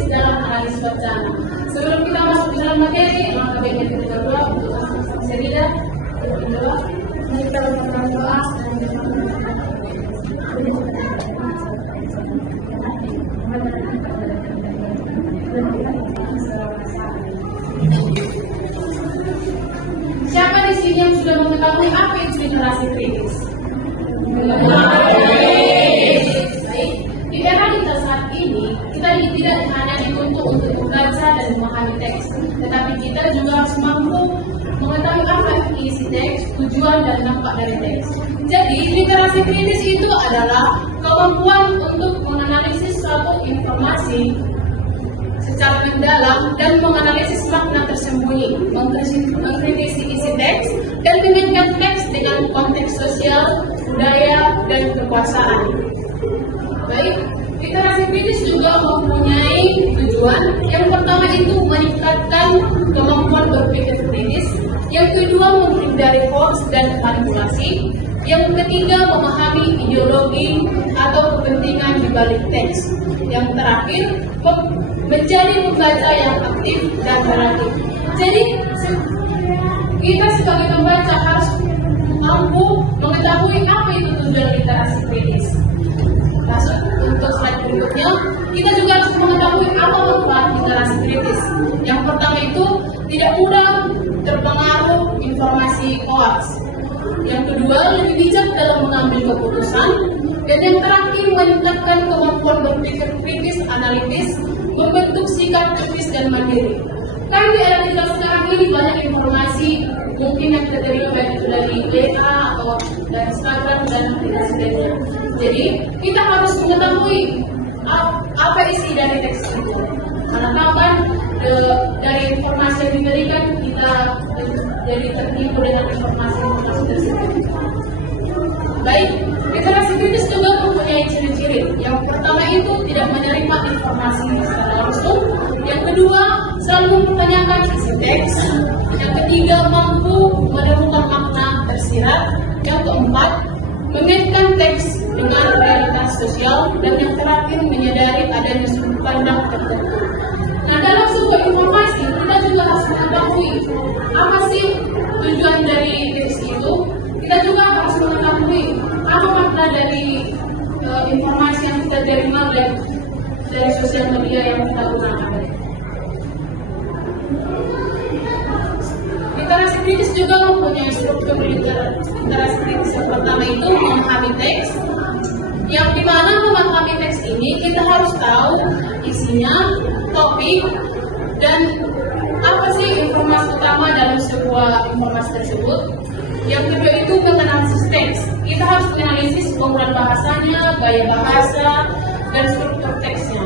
kritis dalam analisis wacana. Sebelum kita masuk ke dalam materi, langkah baiknya kita berdoa untuk Serida. Berdoa, mari kita berdoa. Siapa di sini yang sudah mengetahui apa itu literasi kritis? Di era kita saat ini, kita tidak hanya dituntut untuk membaca dan memahami teks, tetapi kita juga harus mampu mengetahui apa isi teks, tujuan dan dampak dari teks. Jadi, literasi kritis itu adalah kemampuan untuk menganalisis suatu informasi secara mendalam dan menganalisis makna tersembunyi, mengkritisi isi teks, dan mengaitkan teks dengan konteks sosial, budaya, dan kekuasaan. Baik, literasi kritis juga mempunyai tujuan. Yang pertama itu meningkatkan kemampuan berpikir kritis, yang kedua menghindari hoax dan manipulasi, yang ketiga memahami ideologi atau kepentingan di balik teks, yang terakhir menjadi pembaca yang aktif dan kreatif. Jadi kita sebagai pembaca harus mampu mengetahui apa itu tujuan literasi kritis. Masuk untuk slide berikutnya, kita juga harus mengetahui apa manfaat literasi kritis. Yang pertama itu tidak mudah terpengaruh informasi hoax. Yang kedua, lebih bijak dalam mengambil keputusan. Dan yang terakhir, meningkatkan kemampuan berpikir kritis, analitis, membentuk sikap kritis dan mandiri. Kan di era digital sekarang ini banyak informasi mungkin yang kita terima baik itu dari WA atau dari Instagram dan sebagainya. Jadi kita harus mengetahui apa isi dari teks itu. Karena kan dari informasi yang diberikan kita jadi tertipu dengan informasi tersebut. Baik, literasi kritis juga mempunyai ciri-ciri. Yang pertama itu tidak menerima informasi secara langsung. Yang kedua, selalu mempertanyakan isi teks. Yang ketiga, mampu menemukan makna tersirat. Yang keempat, mengaitkan teks dengan realitas sosial. Dan yang terakhir, menyadari adanya sudut pandang tertentu. Nah, dalam sebuah informasi, kita juga harus mengetahui apa sih tujuan dari teks itu. Kita juga harus mengetahui apa makna dari informasi yang kita terima dari sosial media yang kita gunakan. Literasi kritis juga mempunyai struktur literasi kritis. Yang pertama itu memahami teks, yang dimana memahami teks ini kita harus tahu isinya, topik, dan apa sih informasi utama dalam sebuah informasi tersebut. Yang kedua itu menganalisis teks. Kita harus menganalisis penggunaan bahasanya, gaya bahasa, dan struktur teksnya.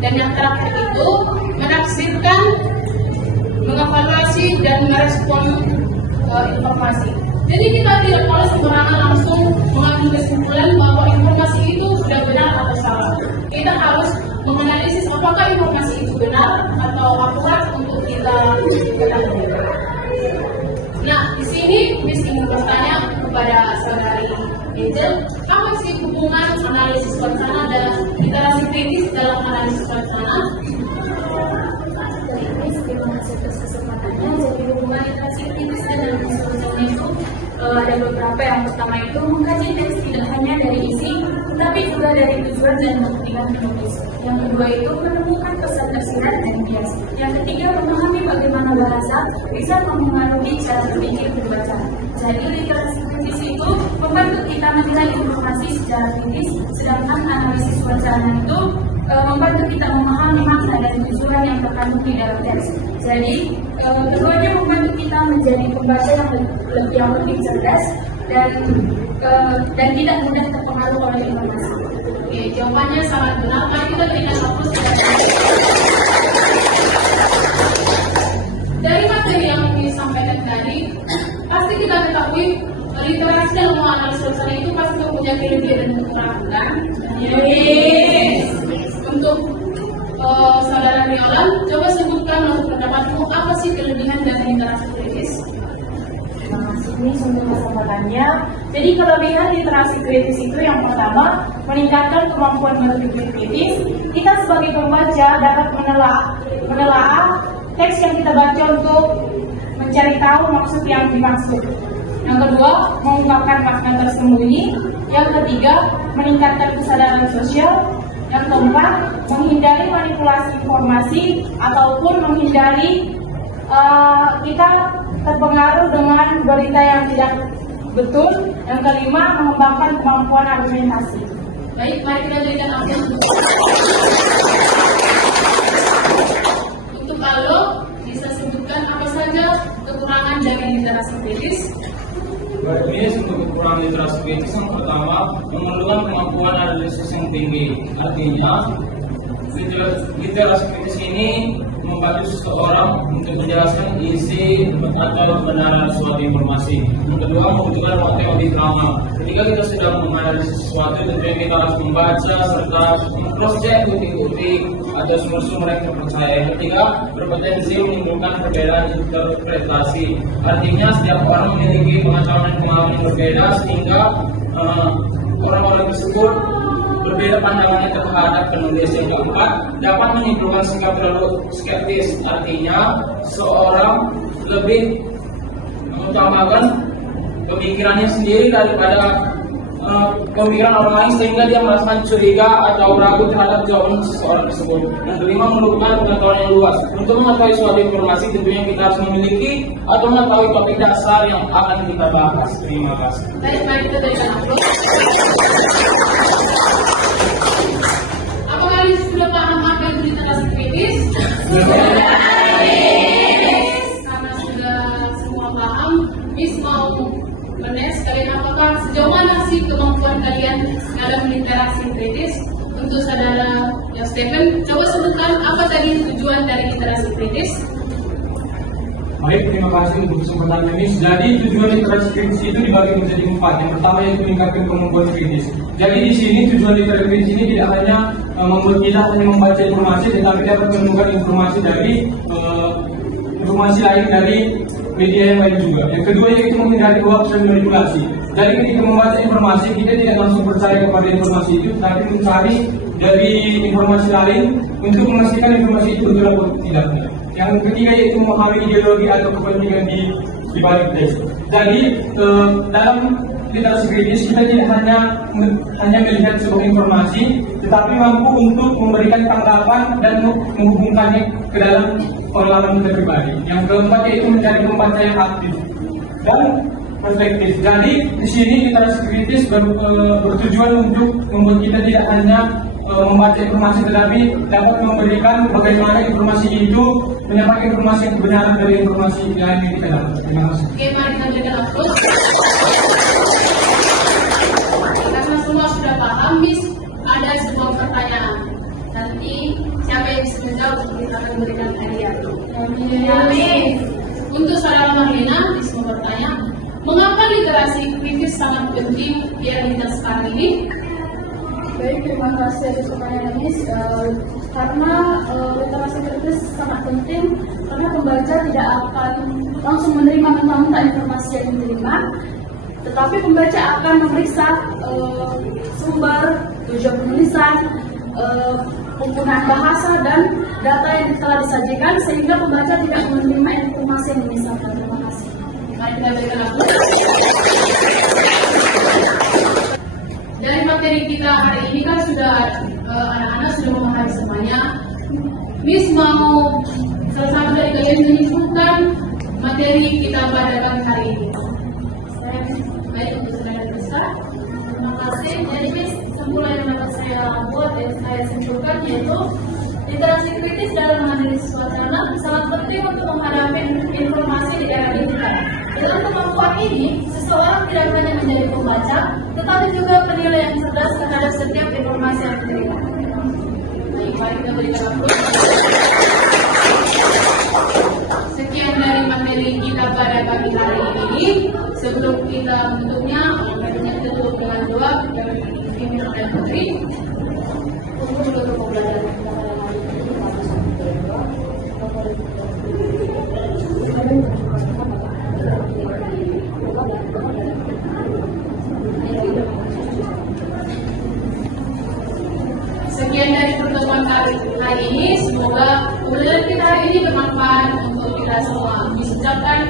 Dan yang terakhir itu menafsirkan, mengevaluasi, dan merespon informasi. Jadi kita tidak boleh sembarangan langsung mengambil kesimpulan bahwa informasi itu sudah benar atau salah. Kita harus menganalisis apakah informasi itu benar atau akurat untuk kita ketahui. Nah, di sini Miss ingin bertanya kepada saudari Angel, apa sih hubungan analisis wacana dan literasi kritis dalam analisis wacana? Terima kasih atas kesempatannya. Jadi hubungan literasi kritis dan analisis wacana itu ada beberapa. Yang pertama itu mengkaji teks tidak hanya dari isi, tetapi juga dari tujuan dan kepentingan penulis. Yang kedua itu menemukan pesan tersirat dan bias. Yang ketiga memahami bagaimana bahasa bisa mempengaruhi cara berpikir pembaca. Jadi literasi kritis itu membantu kita menilai informasi secara kritis, sedangkan analisis wacana itu membantu kita memahami makna dan tujuan yang terkandung di dalam teks. Jadi keduanya membantu kita menjadi pembaca yang lebih cerdas dan tidak mudah terpengaruh oleh informasi. Oke, jawabannya sangat benar. Mari kita berikan fokus dari materi yang disampaikan tadi. Pasti kita ketahui literasi dalam menganalisis wacana itu pasti mempunyai kelebihan dan kekurangan. Yes. Untuk saudara Riolan, coba sebutkan menurut pendapatmu apa sih kelebihan dari literasi kritis? Terima kasih Miss untuk kesempatannya. Jadi kelebihan literasi kritis itu yang pertama, meningkatkan kemampuan berpikir kritis. Kita sebagai pembaca dapat menelaah teks yang kita baca untuk mencari tahu maksud yang dimaksud. Yang kedua, mengungkapkan makna tersembunyi. Yang ketiga, meningkatkan kesadaran sosial. Yang keempat, menghindari manipulasi informasi ataupun menghindari kita terpengaruh dengan berita yang tidak betul. Yang kelima, mengembangkan kemampuan argumentasi. Baik, mari kita berikan aplaus. Untuk Aldo, bisa sebutkan apa saja kekurangan dari literasi kritis? Ini untuk kekurangan literasi kritis yang pertama, memerlukan kemampuan analisis yang tinggi. Artinya, literasi kritis ini membantu seseorang untuk menjelaskan isi atau kebenaran suatu informasi. Yang kedua, membutuhkan waktu yang lebih lama. Ketika kita sedang menganalisis sesuatu, tentunya kita harus membaca serta mengcross-check bukti-bukti atau sumber-sumber yang terpercaya. Yang ketiga, berpotensi menimbulkan perbedaan interpretasi. Artinya, setiap orang memiliki pengetahuan dan pengalaman yang berbeda sehingga orang-orang tersebut berbeda pandangannya terhadap penulis. Yang keempat, dapat menimbulkan sikap terlalu skeptis. Artinya, seorang lebih mengutamakan pemikirannya sendiri daripada pemikiran orang lain, sehingga dia merasakan curiga atau ragu terhadap jawaban seseorang tersebut. Yang kelima, memerlukan pengetahuan yang luas. Untuk mengetahui suatu informasi, tentunya kita harus memiliki atau mengetahui topik dasar yang akan kita bahas. Terima kasih. Baik, mari kita berikan aplaus. Apakah kalian sudah paham apa itu literasi kritis? Karena sudah semua paham, Miss mau menes kalian apakah sejauh mana sih kemampuan kalian dalam literasi kritis? Untuk saudara Stephen, coba sebutkan apa tadi tujuan dari literasi kritis? Baik, terima kasih untuk kesempatan ini. Jadi tujuan literasi kritis itu dibagi menjadi 4. Yang pertama yaitu meningkatkan kemampuan kritis. Jadi di sini tujuan literasi kritis ini tidak hanya membuat kita hanya membaca informasi, tetapi dapat menemukan informasi dari informasi lain dari media yang lain juga. Yang kedua yaitu menghindari hoax dan manipulasi. Jadi ketika membaca informasi, kita tidak langsung percaya kepada informasi itu, tapi mencari dari informasi lain untuk memastikan informasi itu betul atau tidaknya. Yang ketiga yaitu memahami ideologi atau kepentingan di balik teks. Jadi dalam literasi kritis kita tidak hanya melihat sebuah informasi, tetapi mampu untuk memberikan tanggapan dan menghubungkannya ke dalam pengalaman kita pribadi. Yang keempat yaitu mencari pembaca yang aktif dan perspektif. Jadi di sini literasi kritis bertujuan untuk membuat kita tidak hanya membaca informasi, tetapi dapat memberikan bagaimana informasi itu menyampaikan informasi yang kebenaran dari informasi yang kita dapat. Terima kasih. Oke, mari kita berikan aplaus. Karena semua sudah paham, Miss, ada sebuah pertanyaan. Nanti siapa yang bisa menjawab, kita akan berikan hadiah. Amin. Untuk saudara Marlina, Miss mau bertanya, mengapa literasi kritis sangat penting di era kita sekarang ini? Baik, terima kasih atas pertanyaan ini. Karena literasi kritis sangat penting, karena pembaca tidak akan langsung menerima mentah-mentah informasi yang diterima, tetapi pembaca akan memeriksa sumber, tujuan penulisan, penggunaan bahasa dan data yang telah disajikan, sehingga pembaca tidak menerima informasi yang menyesatkan. Terima kasih. Mari kita berikan aplaus. Dari materi kita hari ini kan sudah anak-anak sudah memahami semuanya. Miss mau salah satu dari kalian menyimpulkan materi kita pada pagi hari ini. Baik, untuk saudara besar. Terima kasih. Jadi Miss, kesimpulan yang dapat saya buat dan saya simpulkan yaitu literasi kritis dalam menganalisis wacana sangat penting untuk menghadapi informasi di era digital. Dengan kemampuan ini, seseorang tidak hanya menjadi pembaca, tetapi juga penilai yang cerdas terhadap setiap informasi yang diterima. Baik, mari kita berikan aplaus. Sekian dari materi kita pada pagi hari ini. Sebelum kita menutupnya, marilah kita tutup dengan doa dari Ibu dan Putri. Untuk pembelajaran kita pada hari ini. hari ini. Semoga pembelajaran kita hari ini bermanfaat untuk kita semua. Disucapkan